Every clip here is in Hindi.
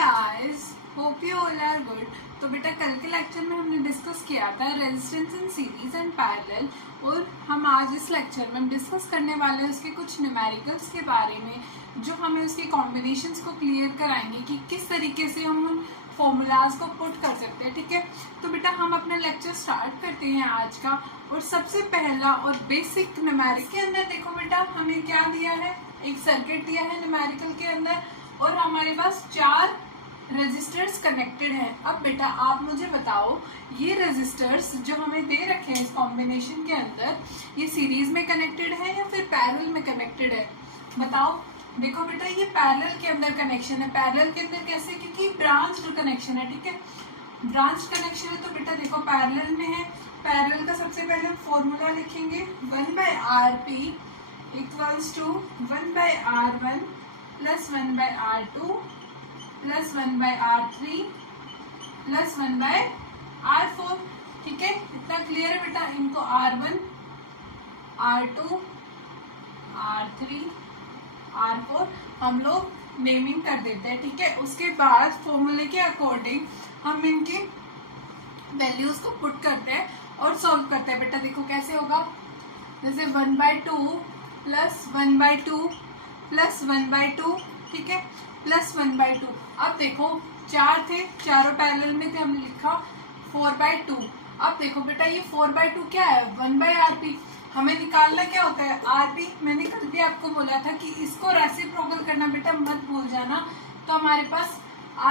Guys, hope you all are good. तो बेटा कल के लेक्चर में हमने डिस्कस किया था resistance in series and parallel, और हम आज इस लेक्चर में डिस्कस करने वाले हैं उसके कुछ न्यूमेरिकल्स के बारे में, जो हमें उसके कॉम्बिनेशंस को क्लियर कराएंगे कि किस तरीके से हम उन फॉर्मूलाज को पुट कर सकते हैं। ठीक है, तो बेटा हम अपना लेक्चर स्टार्ट करते हैं आज का। और सबसे पहला और बेसिक न्यूमेरिकल के अंदर देखो बेटा हमें क्या दिया है, एक सर्किट दिया है न्यूमेरिकल के अंदर, और हमारे पास 4 रेजिस्टर्स कनेक्टेड हैं। अब बेटा आप मुझे बताओ, ये रेजिस्टर्स जो हमें दे रखे हैं इस कॉम्बिनेशन के अंदर, ये सीरीज में कनेक्टेड है या फिर पैरेलल में कनेक्टेड है? बताओ। देखो बेटा ये पैरेलल के अंदर कनेक्शन है। पैरेलल के अंदर कैसे? क्योंकि ब्रांच कनेक्शन है। ठीक है, ब्रांच कनेक्शन है तो बेटा देखो पैरेलल में है। पैरेलल का सबसे पहले हम फॉर्मूला लिखेंगे, 1/Rp equals to 1/R1 plus 1/R2 plus 1/R3 plus 1/R4। ठीक है, इतना क्लियर है बेटा। इनको R1, R2, R3, R4 हम लोग नेमिंग कर देते हैं। ठीक है, उसके बाद फॉर्मूले के अकॉर्डिंग हम इनकी वैल्यूज को पुट करते हैं और सॉल्व करते हैं। बेटा देखो कैसे होगा, जैसे 1/2 प्लस 1/2 प्लस 1/2, ठीक है, प्लस 1/2। अब देखो 4 थे, चारों पैरेलल में थे, हमने लिखा 4/2। अब देखो बेटा ये 4/2 क्या है, 1/Rp। हमें निकालना क्या होता है, Rp। मैंने कल भी आपको बोला था कि इसको रेसिप्रोकल करना बेटा मत भूल जाना। तो हमारे पास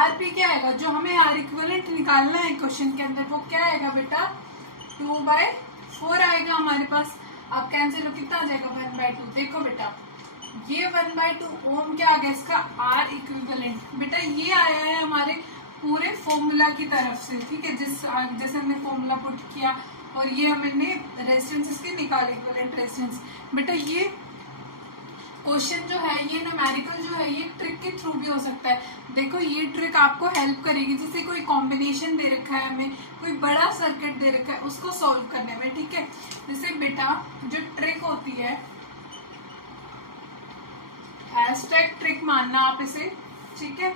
Rp क्या आएगा, जो हमें R इक्विवेलेंट निकालना है क्वेश्चन के अंदर, वो क्या आएगा बेटा, 2/4 आएगा हमारे पास। अब कैंसिल हो कितना आ जाएगा, 1/2। देखो बेटा ये 1/2 ओम क्या आ गया इसका, R इक्विवेलेंट। बेटा ये आया है हमारे पूरे फॉर्मूला की तरफ से। ठीक है, जैसे हमने फॉर्मूला पुट किया और ये हमने रेजिस्टेंस इसके निकाले, इक्विवेलेंट रेजिस्टेंस। बेटा ये क्वेश्चन जो है, ये न्यूमेरिकल जो है, ये ट्रिक के थ्रू भी हो सकता है। देखो ये ट्रिक आपको हेल्प करेगी, जैसे कोई कॉम्बिनेशन दे रखा है हमें, कोई बड़ा सर्किट दे रखा है, उसको सॉल्व करने में। ठीक है, जैसे बेटा जो ट्रिक होती है, हैशटैग ट्रिक मानना आप इसे। ठीक है,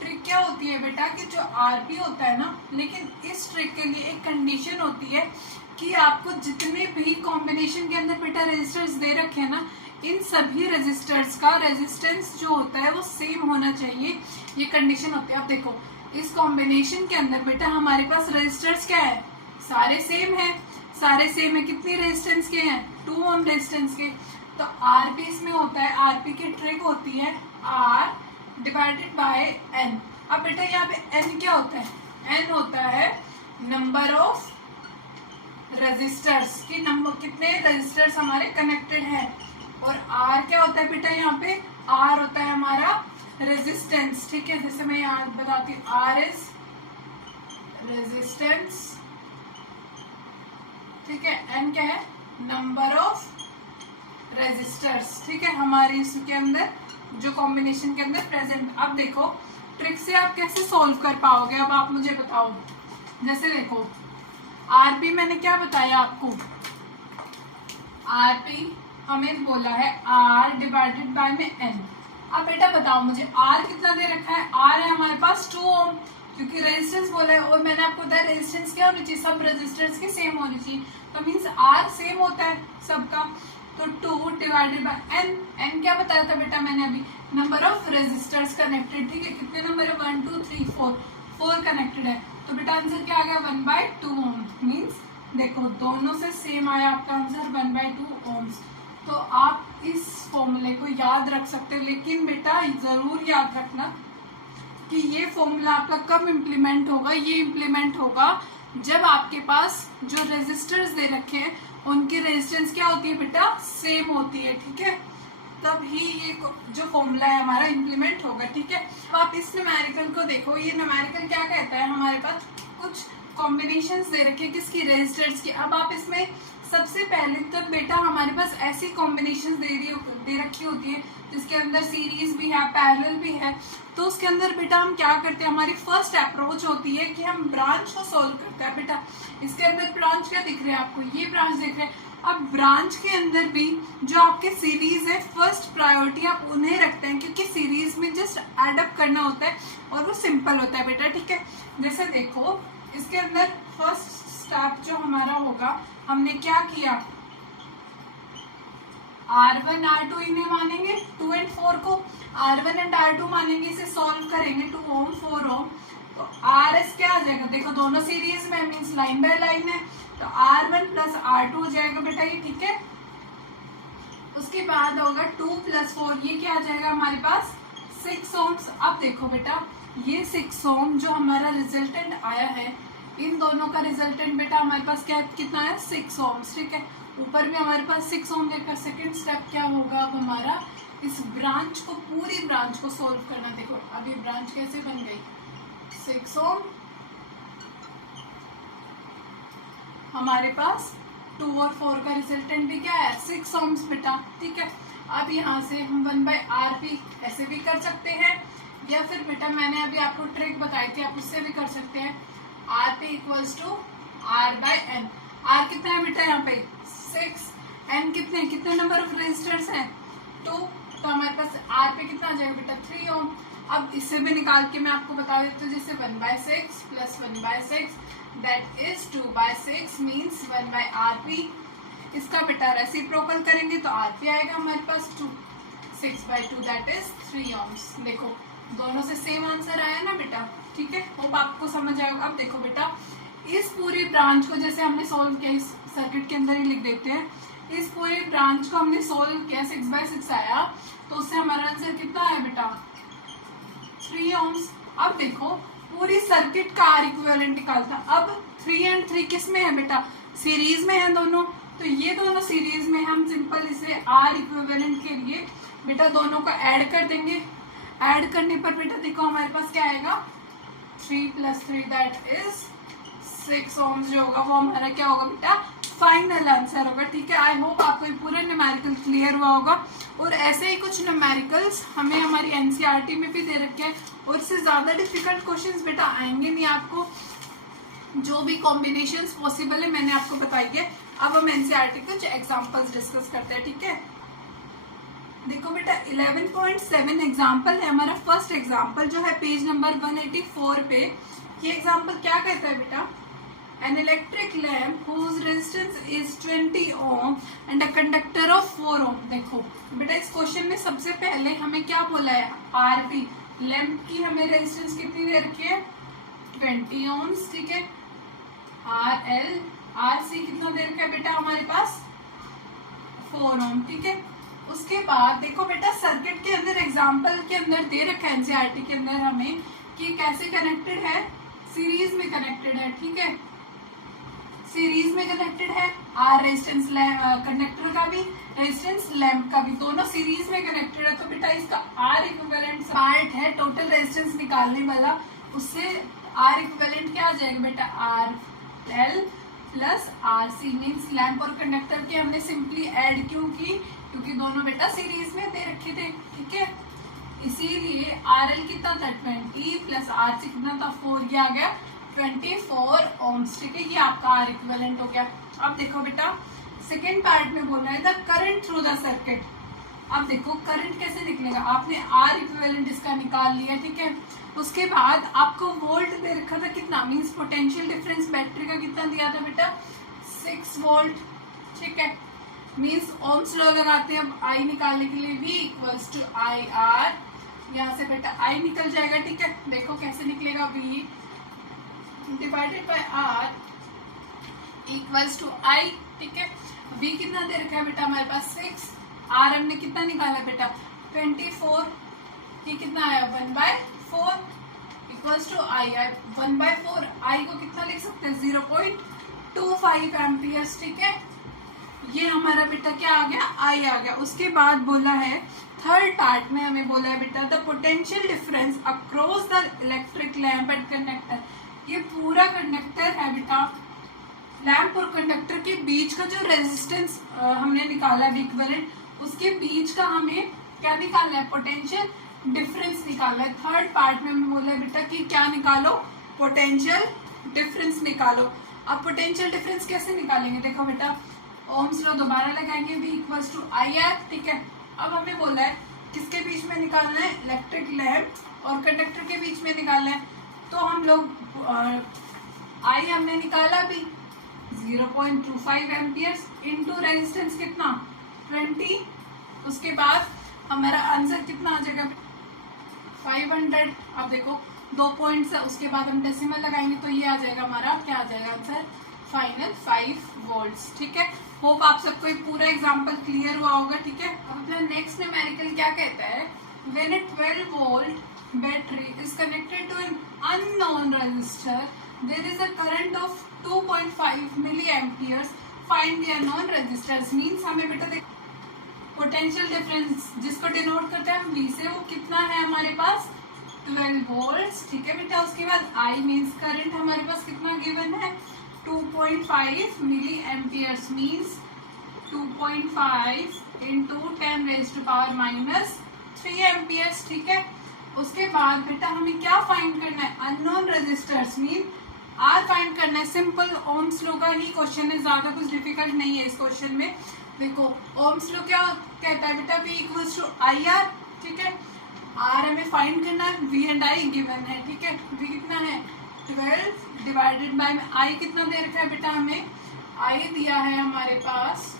ट्रिक क्या होती है बेटा कि जो आरपी होता है ना, लेकिन इस ट्रिक के लिए एक कंडीशन होती है कि आपको जितने भी कॉम्बिनेशन के अंदर बेटा रेजिस्टर्स दे रखे हैं ना, इन सभी रेजिस्टर्स का रेजिस्टेंस जो होता है वो सेम होना चाहिए, ये कंडीशन होती है। अब देखो इस कॉम्बिनेशन के अंदर बेटा हमारे पास रेजिस्टर्स क्या है, सारे सेम है। सारे सेम है, कितनी रेजिस्टेंस के हैं, 2 ओम रेजिस्टेंस के। तो आरपी इसमें होता है, आरपी की ट्रिक होती है R डिवाइडेड बाय N। अब बेटा यहाँ पे N क्या होता है, N होता है नंबर ऑफ रेजिस्टर्स की, नंबर कितने रेजिस्टर्स हमारे कनेक्टेड हैं। और R क्या होता है बेटा, यहाँ पे R होता है हमारा रेजिस्टेंस। ठीक है, जैसे मैं यहाँ बताती हूँ, R इज रेजिस्टेंस। ठीक है, N क्या है, नंबर ऑफ रेजिस्टर्स। ठीक है, हमारे इसके अंदर जो कॉम्बिनेशन के अंदर प्रेजेंट। अब देखो ट्रिक से आप कैसे सॉल्व कर पाओगे, अब आप मुझे बताओ। जैसे देखो आरपी मैंने क्या बताया आपको, आरपी हमें बोला है R डिवाइडेड बाय में N। अब बेटा बताओ मुझे R कितना दे रखा है, R है हमारे पास 2 ओम, क्योंकि रेजिस्टेंस बोला है और मैंने आपको बताया रेजिस्टेंस क्या होनी चाहिए, सब रेजिस्टेंस के सेम होनी चाहिए। तो मीन्स R सेम होता है सबका, तो 2 डिवाइडेड बाय N। N क्या बताया था बेटा मैंने अभी, नंबर ऑफ रेजिस्टर्स कनेक्टेड। ठीक है, कितने नंबर है, 1 2 3 4 कनेक्टेड है। तो बेटा आंसर क्या आ गया, 1/2 ओम। मीन्स देखो दोनों से सेम आया आपका आंसर, 1/2 ओम्स। तो आप इस फॉर्मूले को याद रख सकते हो, लेकिन बेटा जरूर याद रखना कि ये फॉर्मूला आपका कब इम्प्लीमेंट होगा, ये इम्प्लीमेंट होगा जब आपके पास जो रेजिस्टर्स दे रखे हैं उनकी रेजिस्टेंस क्या होती है बेटा, सेम होती है। ठीक है, तब ही ये जो फॉर्मूला है हमारा इम्प्लीमेंट होगा। ठीक है, अब आप इस न्यूमेरिकल को देखो, ये न्यूमेरिकल क्या कहता है, हमारे पास कुछ कॉम्बिनेशंस दे रखे हैं किसकी, रेजिस्टर्स की। अब आप इसमें सबसे पहले तब बेटा हमारे पास ऐसी कॉम्बिनेशन दे रखी होती है जिसके अंदर सीरीज भी है, पैरेलल भी है। तो उसके अंदर बेटा हम क्या करते हैं, हमारी फर्स्ट अप्रोच होती है कि हम ब्रांच को सॉल्व करते हैं। बेटा इसके अंदर ब्रांच क्या दिख रहे हैं आपको, ये ब्रांच दिख रहे हैं, अब ब्रांच के अंदर भी जो आपके सीरीज है फर्स्ट प्रायोरिटी आप उन्हें रखते हैं, क्योंकि सीरीज में जस्ट एडअप करना होता है और वो सिंपल होता है बेटा, ठीक है। जैसे देखो इसके अंदर फर्स्ट स्टेप जो हमारा होगा, हमने क्या किया, R1 R2 इन्हें मानेंगे 2 और 4 को, R1 एंड R2 मानेंगे, इसे सॉल्व करेंगे 2 ओम 4 ओम, तो RS क्या आ जाएगा, देखो दोनों सीरीज में मीन्स लाइन बाय लाइन है, तो R1 प्लस R2 हो जाएगा बेटा ये, ठीक है। उसके बाद होगा 2 प्लस 4, ये क्या आ जाएगा हमारे पास 6 ओम्स। अब देखो बेटा ये 6 ओम जो हमारा रिजल्टेंट आया है, इन दोनों का रिजल्टेंट बेटा हमारे पास क्या कितना है 6 ओम्स, ठीक है। ऊपर में हमारे पास 6 ओम लेकर सेकेंड स्टेप क्या होगा, अब हमारा इस ब्रांच को, पूरी ब्रांच को सोल्व करना। देखो अब ये ब्रांच कैसे बन गई, 6 ओम, हमारे पास 2 और 4 का रिजल्टेंट भी क्या है 6 ओम्स बेटा, ठीक है। अब यहाँ से हम 1/r भी ऐसे भी कर सकते हैं, या फिर बेटा मैंने अभी आपको ट्रिक बताई थी, आप उससे भी कर सकते हैं, r p equals to r/n। r कितना है बेटा यहाँ पे 6, n कितने नंबर ऑफ रेजिस्टर्स हैं 2, तो हमारे पास r पे कितना आ जाएगा बेटा 3 ओम। अब इससे भी निकाल के मैं आपको बता देती हूँ, जैसे 1/6 plus 1/6 that is 2/6 means 1/rp। इसका बेटा रेसिप्रोकल करेंगे तो rp आएगा हमारे पास 2, 6/2 दैट इज 3 ओम्स। देखो दोनों से सेम आंसर आया ना बेटा, ठीक है। होप आपको समझ आएगा। अब देखो बेटा इस पूरी ब्रांच को जैसे हमने सॉल्व किया, इस सर्किट के अंदर ही लिख देते हैं, इस पूरी ब्रांच को हमने सॉल्व किया 6/6 आया, तो उससे हमारा आंसर कितना आया बेटा 3 ओम्स। अब देखो पूरी सर्किट का आर इक्विवेलेंट निकालता, अब 3 और 3 किस में है बेटा सीरीज में है दोनों, तो ये दोनों सीरीज में, हम सिंपल इसे आर इक्विवेलेंट के लिए बेटा दोनों को ऐड कर देंगे। ऐड करने पर बेटा देखो हमारे पास क्या आएगा 3 + 3 दैट इज 6 ओम्स जो होगा वो हमारा क्या होगा बेटा फाइनल आंसर होगा, ठीक है। आई होप आपको ये पूरा न्यूमेरिकल क्लियर हुआ होगा। और ऐसे ही कुछ न्यूमेरिकल्स हमें हमारी एनसीईआरटी में भी दे रखे हैं, और इससे ज्यादा डिफिकल्ट क्वेश्चंस बेटा आएंगे नहीं आपको, जो भी कॉम्बिनेशंस पॉसिबल है मैंने आपको बताई है। अब हम एनसीईआरटी कुछ एग्जांपल्स डिस्कस करते हैं, ठीक है। देखो बेटा 11.7 एग्जाम्पल है हमारा। फर्स्ट एग्जाम्पल जो है पेज नंबर 184 पे, ये एग्जाम्पल क्या कहता है बेटा, an electric lamp whose resistance is 20 ohm and a conductor of 4 ohm। देखो बेटा इस क्वेश्चन में सबसे पहले हमें क्या बोला है RP, लैंप की हमें रेजिस्टेंस कितनी दे रखी है 20 ohms, ठीक है। RC कितना दे रखा है बेटा हमारे पास 4 ohm, ठीक है। उसके बाद देखो बेटा सर्किट के अंदर एग्जाम्पल के अंदर दे रखा है एनसीईआरटी के अंदर हमें कि कैसे कनेक्टेड है, सीरीज में कनेक्टेड है, ठीक है। सीरीज में कनेक्टेड है, आर रेजिस्टेंस कंडक्टर का भी, रेजिस्टेंस लैंप का भी, दोनों सीरीज में कनेक्टेड है। तो बेटा इसका आर इक्विवेलेंट पार्ट है टोटल रेजिस्टेंस निकालने वाला, उससे आर इक्विवेलेंट क्या आ जाएगा बेटा RL plus RC means lamp और कंडक्टर के हमने सिंपली ऐड क्यों की, क्योंकि दोनों बेटा सीरीज में दे रखे थे, ठीक है। इसीलिए RL कितना था 20 प्लस RC कितना था 4, ये आ गया 24 ओम्स, ठीक है। ये आपका आर इक्विवेलेंट हो गया। अब देखो बेटा सेकेंड पार्ट में बोल रहा है the current through the circuit. अब देखो करंट कैसे निकलेगा, आपने आर इक्विवेलेंट इसका निकाल लिया, ठीक है। उसके बाद आपको वोल्ट दे रखा था कितना, मीन्स पोटेंशियल डिफरेंस बैटरी का कितना दिया था बेटा 6 वोल्ट, ठीक है। मीन्स ओम्स लॉ लगाते हैं अब आई निकालने के लिए, V इक्वल्स टू IR, यहाँ से बेटा I निकल जाएगा, ठीक है। देखो कैसे निकलेगा, V divided by R equals to I, ठीक है। V कितना दे रखा है बेटा हमारे पास 6, R हमने कितना निकाला बेटा 24, ये कितना आया 1/4 इक्वल्स टू I। 1/4 I को कितना लिख सकते हैं 0.25 एम्पियर्स, ठीक है। ये हमारा बेटा क्या आ गया I आ गया। उसके बाद बोला है थर्ड पार्ट में हमें बोला है बेटा the potential difference across the electric lamp and conductor. ये पूरा कंडक्टर है बेटा, लैंप और कंडक्टर के बीच का जो रेजिस्टेंस हमने निकाला है इक्विवेलेंट, उसके बीच का हमें क्या निकालना है पोटेंशियल डिफरेंस निकालना है। थर्ड पार्ट में हमें बोला है बेटा कि क्या निकालो पोटेंशियल डिफरेंस निकालो। अब पोटेंशियल डिफरेंस कैसे निकालेंगे, देखो बेटा ओम्स लॉ दोबारा लगाएंगे, V इक्वल्स टू IR, ठीक है। अब हमें बोला है किसके बीच में निकालना है, इलेक्ट्रिक लैंप और कंडक्टर के बीच में निकालना है। तो हम लोग I हमने निकाला भी 0.25 एम्पियर्स इंटू रेजिस्टेंस कितना 20, उसके बाद हमारा आंसर कितना आ जाएगा 500। अब देखो 2 पॉइंट्स है, उसके बाद हम डेसिमल लगाएंगे तो ये आ जाएगा हमारा, क्या आ जाएगा आंसर फाइनल 5 वोल्ट्स, ठीक है। होप आप सबको ये पूरा एग्जांपल क्लियर हुआ होगा, ठीक है। अब अपना नेक्स्ट न्यूमेरिकल क्या कहता है, when a 12 volt battery is connected to an unknown resistor there is a current of 2.5 milliamperes, find the unknown resistors. Means हमें बेटा देख पोटेंशियल डिफरेंस जिसको डिनोट करते हैं हम V से, वो कितना है हमारे पास 12 वोल्ट्स, ठीक है बेटा। उसके बाद I मींस करंट हमारे पास कितना गिवन है 2.5 मिली एम्पियर्स, मींस 2.5 इंटू 10⁻³ एम्पियर्स, ठीक है। उसके बाद बेटा हमें क्या फाइंड करना है, unknown resistors mean R find करना है। सिंपल ओम्स लॉ का ही क्वेश्चन है, ज्यादा कुछ डिफिकल्ट नहीं है इस क्वेश्चन में। देखो ओम्स लॉ क्या कहता है बेटा, V इक्वल्स टू IR, ठीक है। R हमें फाइंड करना है, V एंड I गिवन है, ठीक है। V कितना है 12 डिवाइडेड बाय I कितना दे रखा है बेटा, हमें I दिया है हमारे पास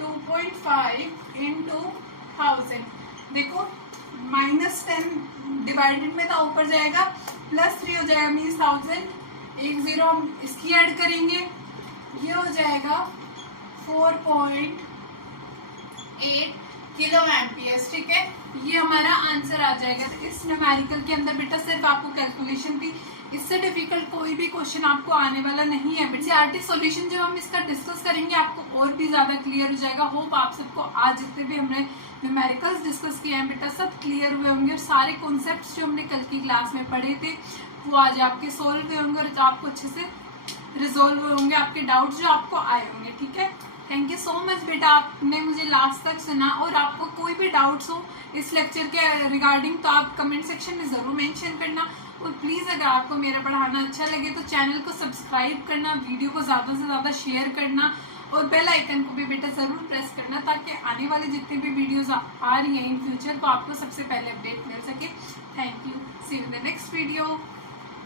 2.5 इंटू 1000। देखो -10 डिवाइडेड में था ऊपर जाएगा, +3 हो जाएगा मीन्स 1000, एक जीरो हम इसकी ऐड करेंगे, ये हो जाएगा 4.8 किलो एम्पियर्स, ठीक है। ये हमारा आंसर आ जाएगा। तो इस न्यूमेरिकल के अंदर बेटा सिर्फ आपको कैलकुलेशन थी, इससे डिफिकल्ट कोई भी क्वेश्चन आपको आने वाला नहीं है। एनसीईआरटी सॉल्यूशन जब हम इसका डिस्कस करेंगे आपको और भी ज्यादा क्लियर हो जाएगा। होप आप सबको आज जितने भी हमने न्यूमेरिकल्स डिस्कस किए हैं बेटा सब क्लियर हुए होंगे, और सारे कॉन्सेप्ट्स जो हमने कल की क्लास में पढ़े थे वो आज आपके सोल्व हुए होंगे और आपको अच्छे से रिजोल्व हुए होंगे, आपके डाउट्स जो आपको आए होंगे, ठीक है। थैंक यू सो मच बेटा, आपने मुझे लास्ट तक सुना। और आपको कोई भी डाउट्स हो इस लेक्चर के रिगार्डिंग तो आप कमेंट सेक्शन में ज़रूर मेंशन करना। और प्लीज़ अगर आपको मेरा पढ़ाना अच्छा लगे तो चैनल को सब्सक्राइब करना, वीडियो को ज़्यादा से ज़्यादा शेयर करना और बेल आइकन को भी बेटा ज़रूर प्रेस करना, ताकि आने वाले जितने भी वीडियोज़ आ रही हैं इन फ्यूचर तो आपको सबसे पहले अपडेट मिल सके। Thank you, see you in the next video.